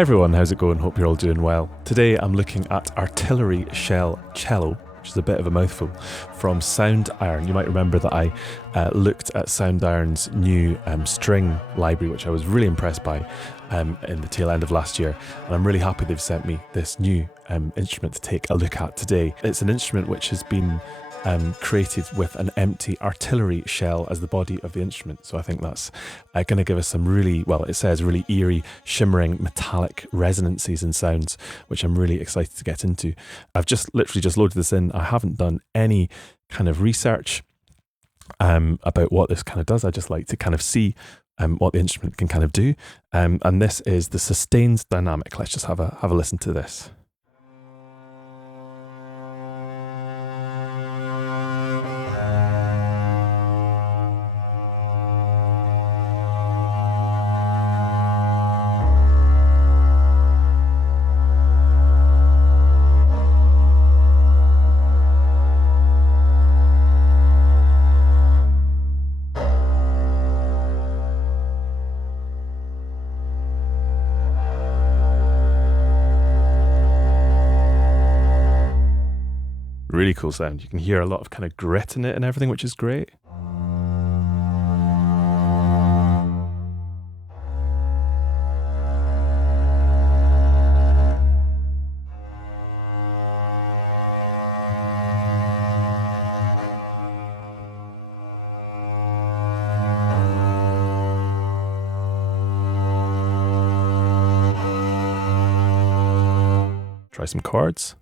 everyone, how's it going? Hope you're all doing well. Today I'm looking at artillery shell cello, which is a bit of a mouthful, from Soundiron. You might remember that I looked at Soundiron's new string library, which I was really impressed by in the tail end of last year, and I'm really happy they've sent me this new instrument to take a look at today. It's an instrument which has been created with an empty artillery shell as the body of the instrument. So I think that's going to give us some really, well, it says really eerie, shimmering, metallic resonances and sounds, which I'm really excited to get into. I've literally just loaded this in. I haven't done any kind of research about what this kind of does. I just like to kind of see what the instrument can kind of do. And this is the sustained dynamic. Let's just have a listen to this. Really cool sound. You can hear a lot of kind of grit in it and everything, which is great. Try some chords.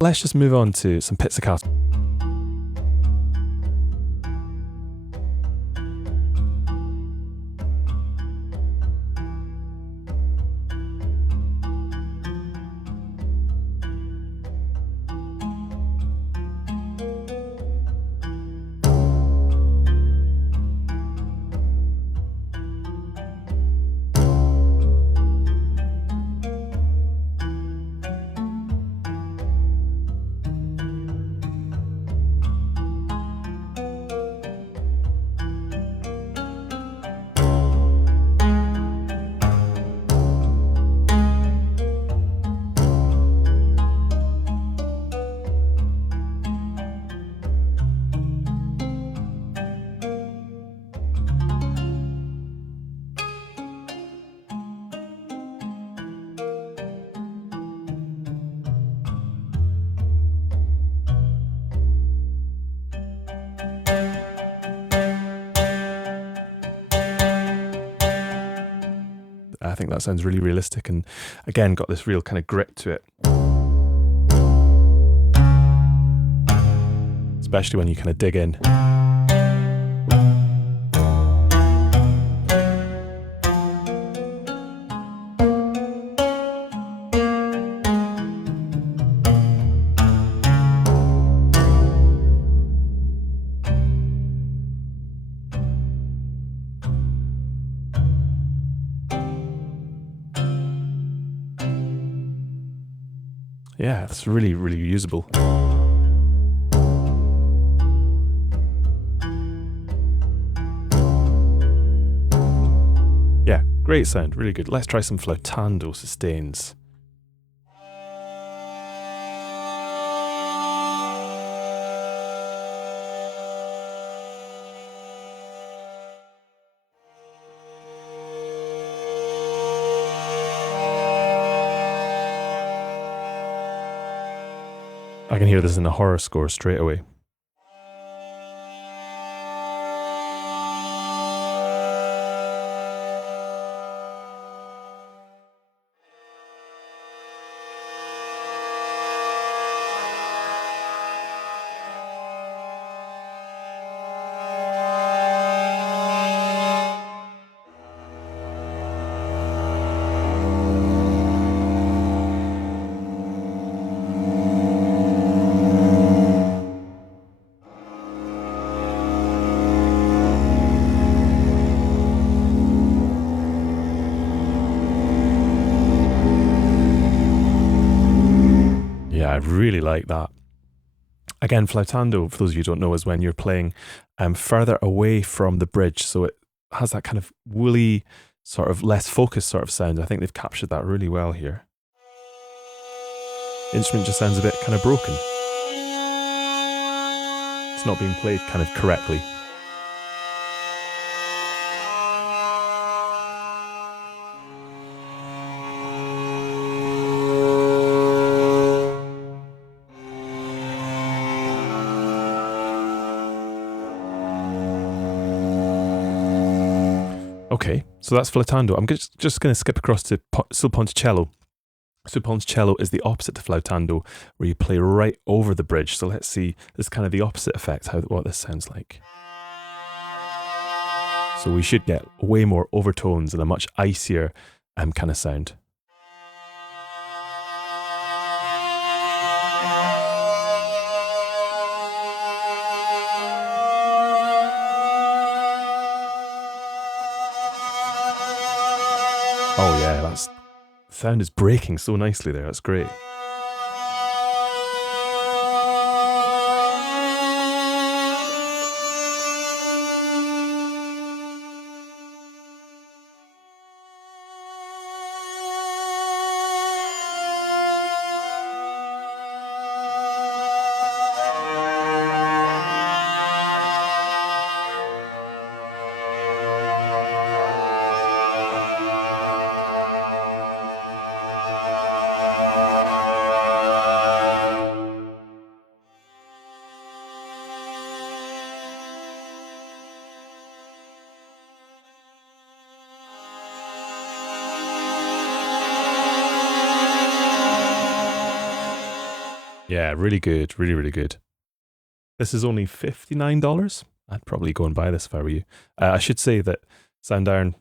Let's just move on to some pizzicato. I think that sounds really realistic and again got this real kind of grit to it. Especially when you kind of dig in. Yeah, it's really, really usable. Yeah, great sound, really good. Let's try some flautando sustains. I can hear this in a horror score straight away. I really like that. Again, flautando, for those of you who don't know, is when you're playing further away from the bridge. So it has that kind of woolly, sort of less focused sort of sound. I think they've captured that really well here. The instrument just sounds a bit kind of broken. It's not being played kind of correctly. Okay, so that's flautando. I'm just going to skip across to sul-ponticello. Sul-ponticello is the opposite to flautando, where you play right over the bridge. So let's see, this is kind of the opposite effect, what this sounds like. So we should get way more overtones and a much icier kind of sound. Oh yeah, the sound is breaking so nicely there, that's great. Yeah, really good. Really, really good. This is only $59. I'd probably go and buy this if I were you. I should say that Soundiron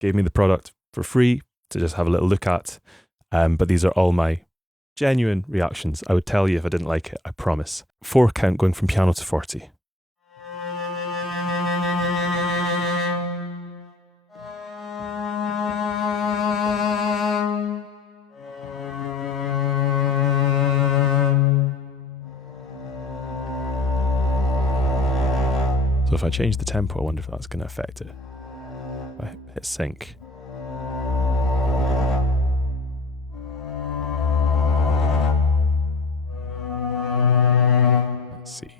gave me the product for free to just have a little look at. But these are all my genuine reactions. I would tell you if I didn't like it, I promise. 4 count going from piano to forte. So if I change the tempo, I wonder if that's going to affect it. If I hit sync. Let's see.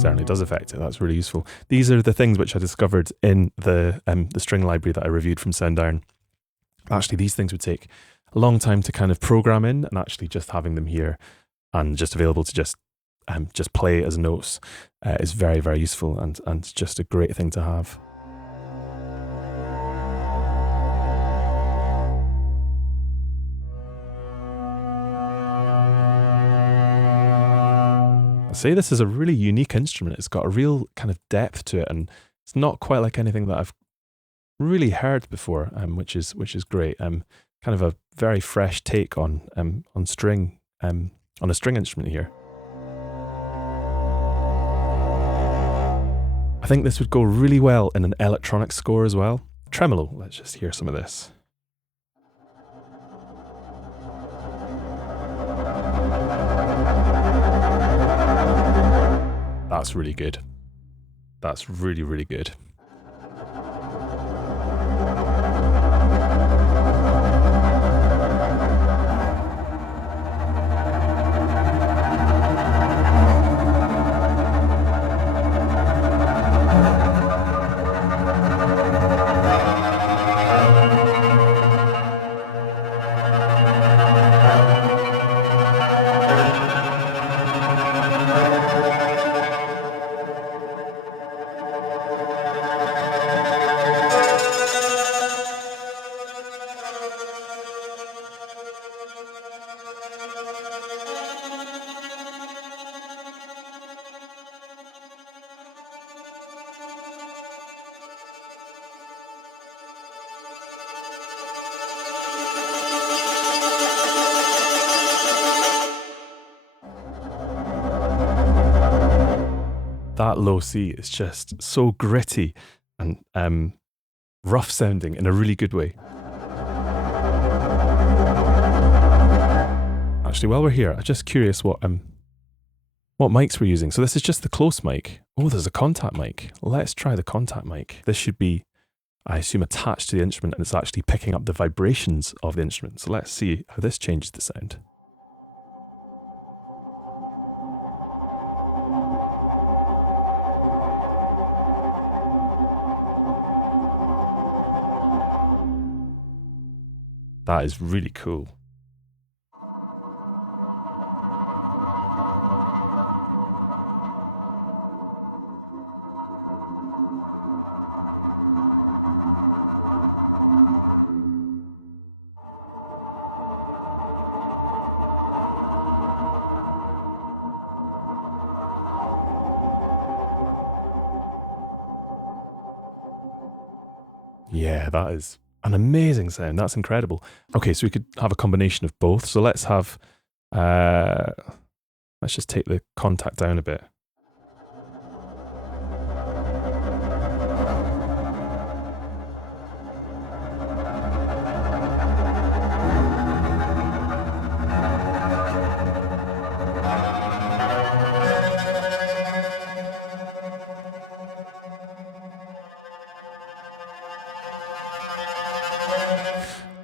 Certainly does affect it. That's really useful. These are the things which I discovered in the string library that I reviewed from Soundiron. Actually, these things would take a long time to kind of program in, and actually just having them here and just available to just play as notes is very, very useful and just a great thing to have. I say this is a really unique instrument. It's got a real kind of depth to it, and it's not quite like anything that I've really heard before, which is great. Kind of a very fresh take on string. On a string instrument here. I think this would go really well in an electronic score as well. Tremolo, let's just hear some of this. That's really good. That's really, really good. That low C is just so gritty and rough sounding in a really good way. Actually, while we're here, I'm just curious what mics we're using. So this is just the close mic. Oh, there's a contact mic. Let's try the contact mic. This should be, I assume, attached to the instrument, and it's actually picking up the vibrations of the instrument. So let's see how this changes the sound. That is really cool. Yeah, that is an amazing sound. That's incredible. Okay, so we could have a combination of both. So let's have, let's just take the contact down a bit.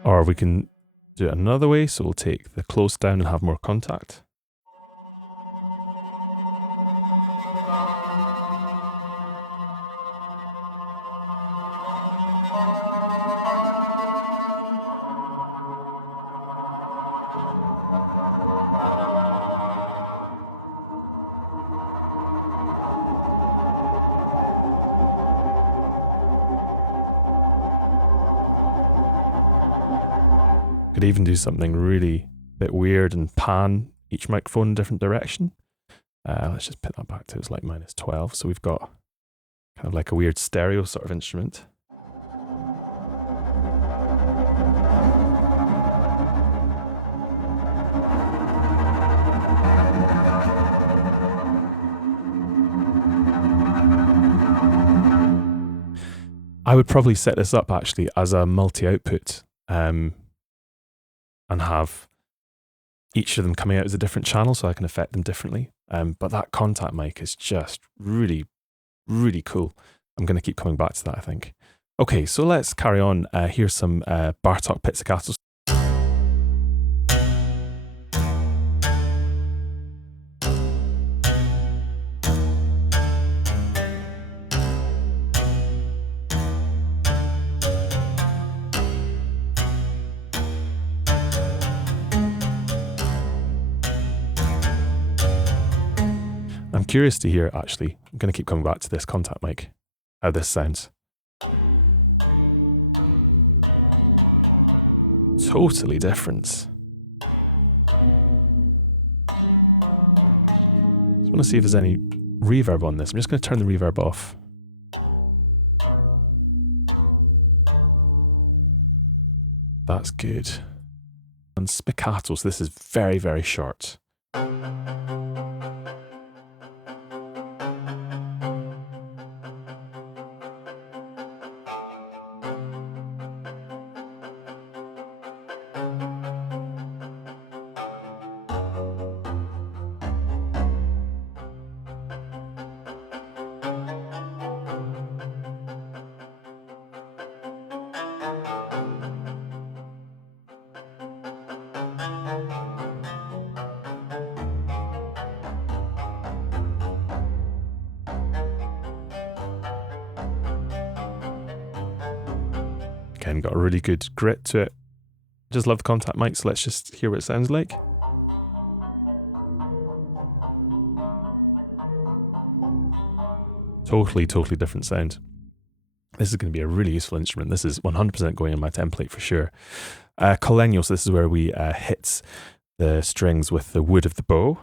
Or we can do it another way, so we'll take the close down and have more contact. Could even do something really bit weird and pan each microphone in a different direction. Let's just put that back to it's like -12. So we've got kind of like a weird stereo sort of instrument. I would probably set this up actually as a multi-output and have each of them coming out as a different channel so I can affect them differently. But that contact mic is just really, really cool. I'm going to keep coming back to that, I think. Okay, so let's carry on. Here's some Bartók pizzicato. I'm curious to hear, actually, I'm going to keep coming back to this contact mic, how this sounds. Totally different. Just want to see if there's any reverb on this. I'm just going to turn the reverb off. That's good. And spiccato, so this is very, very short. Again, got a really good grit to it. Just love the contact mic, so let's just hear what it sounds like. Totally, totally different sound. This is going to be a really useful instrument. This is 100% going in my template for sure. Colegno, so this is where we hit the strings with the wood of the bow.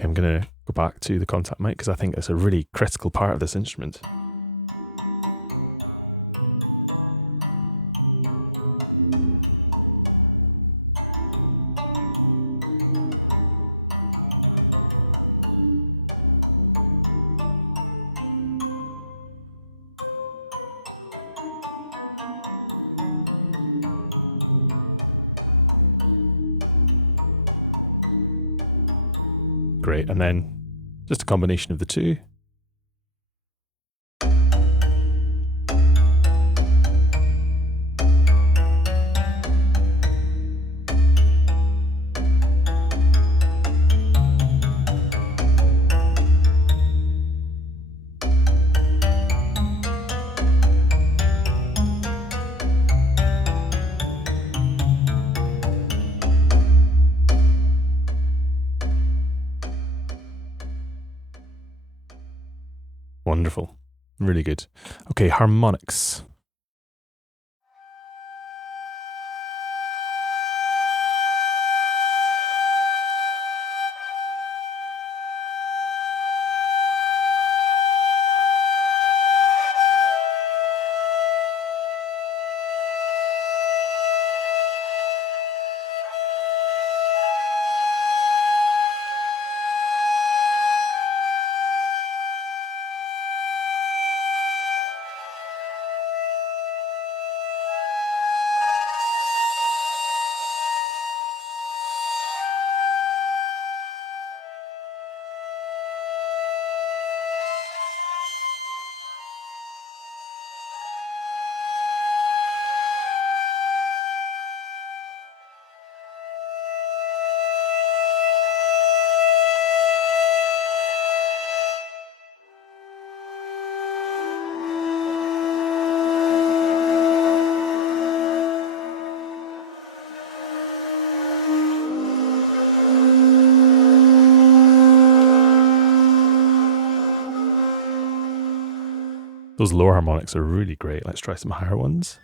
Okay, I'm going to go back to the contact mic because I think it's a really critical part of this instrument. Great, and then just a combination of the two. Wonderful. Really good. Okay, harmonics. Those lower harmonics are really great. Let's try some higher ones.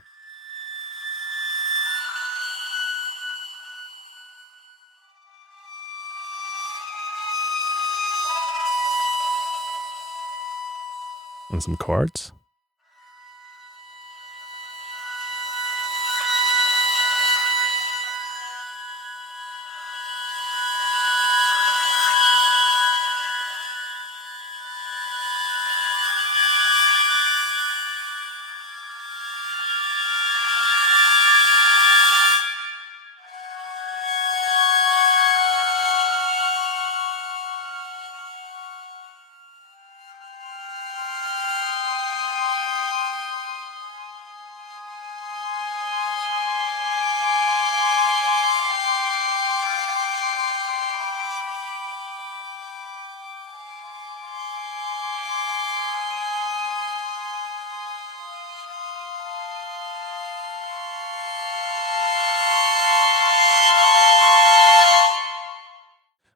And some chords.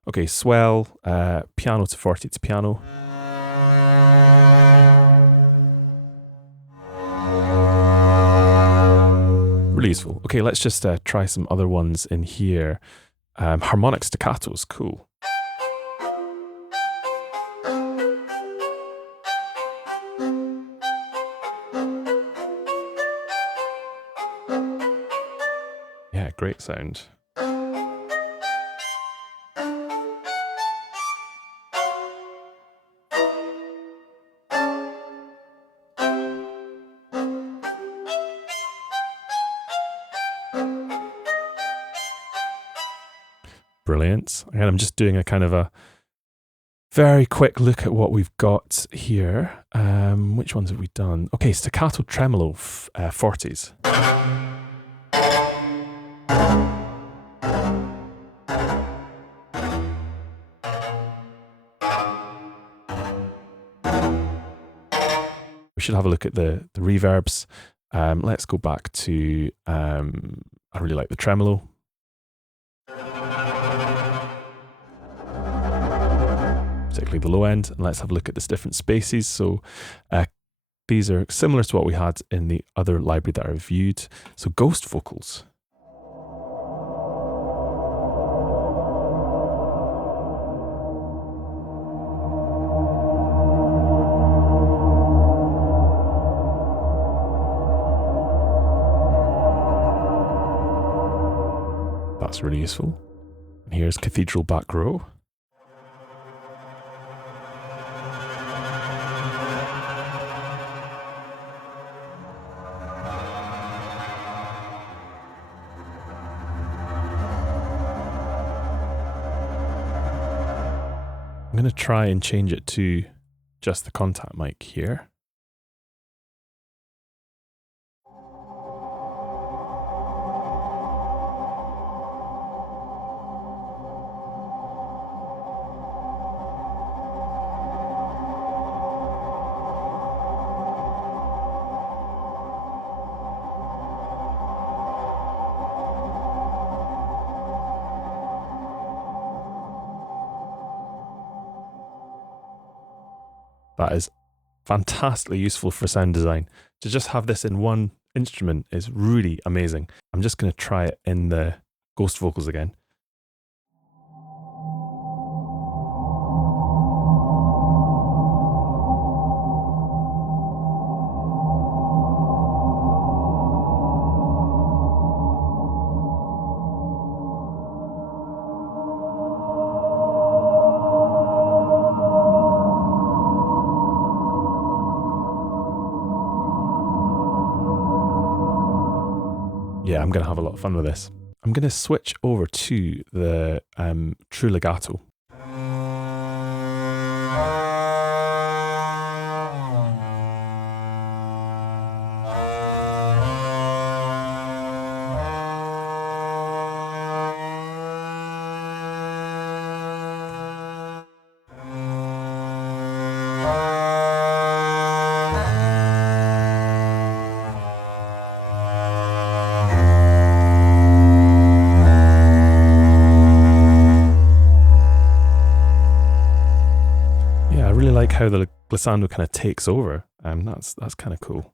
Okay, swell, piano to forte to piano. Really useful. Okay, let's just try some other ones in here. Harmonic staccatos, cool. Yeah, great sound. Brilliant. And I'm just doing a kind of a very quick look at what we've got here. Which ones have we done? Okay, staccato tremolo fortes. We should have a look at the reverbs. Let's go back to, I really like the tremolo. Particularly the low end. And let's have a look at this different spaces. So these are similar to what we had in the other library that I reviewed. So ghost vocals. That's really useful. And here's Cathedral Back Row. I'm going to try and change it to just the contact mic here. That is fantastically useful for sound design. To just have this in one instrument is really amazing. I'm just going to try it in the ghost vocals again. Yeah, I'm going to have a lot of fun with this. I'm going to switch over to the true legato. Like how the glissando kind of takes over. That's kind of cool.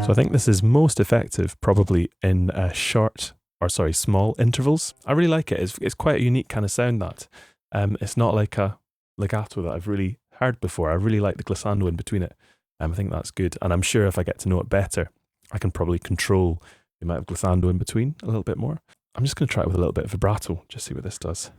So I think this is most effective probably in small intervals. I really like it. It's quite a unique kind of sound that. It's not like a legato that I've really heard before. I really like the glissando in between it. I think that's good. And I'm sure if I get to know it better, I can probably control the amount of glissando in between a little bit more. I'm just going to try it with a little bit of vibrato, just see what this does.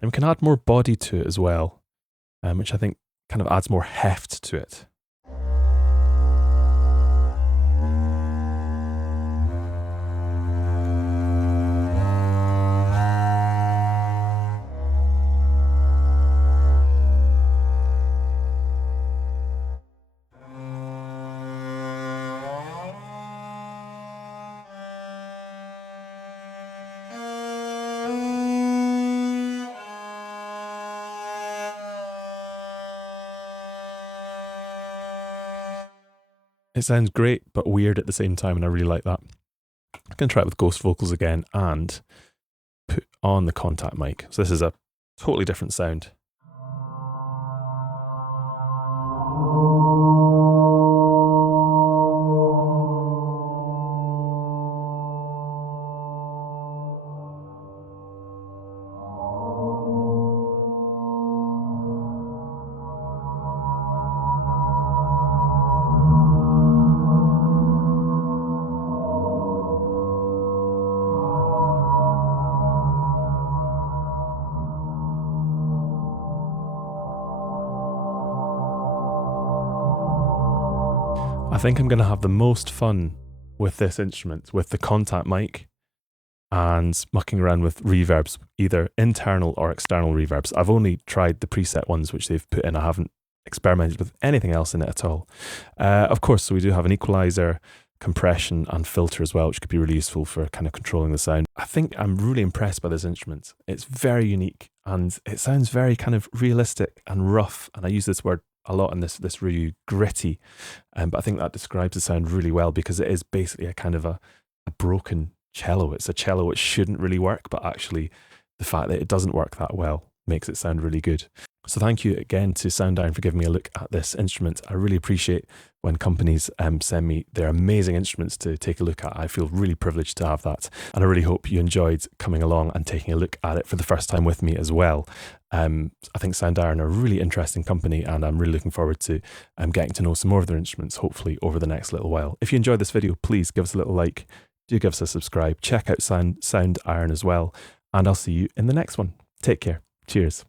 And we can add more body to it as well, which I think kind of adds more heft to it. It sounds great, but weird at the same time, and I really like that. I'm going to try it with ghost vocals again and put on the contact mic. So this is a totally different sound. I think I'm going to have the most fun with this instrument, with the contact mic and mucking around with reverbs, either internal or external reverbs. I've only tried the preset ones which they've put in. I haven't experimented with anything else in it at all. Of course, so we do have an equalizer, compression and filter as well, which could be really useful for kind of controlling the sound. I think I'm really impressed by this instrument. It's very unique and it sounds very kind of realistic and rough. And I use this word a lot in this review, gritty. But I think that describes the sound really well because it is basically a kind of a broken cello. It's a cello which shouldn't really work, but actually the fact that it doesn't work that well makes it sound really good. So thank you again to Soundiron for giving me a look at this instrument. I really appreciate when companies send me their amazing instruments to take a look at. I feel really privileged to have that. And I really hope you enjoyed coming along and taking a look at it for the first time with me as well. I think Soundiron are a really interesting company and I'm really looking forward to getting to know some more of their instruments, hopefully over the next little while. If you enjoyed this video, please give us a little like, do give us a subscribe, check out Soundiron as well, and I'll see you in the next one. Take care. Cheers.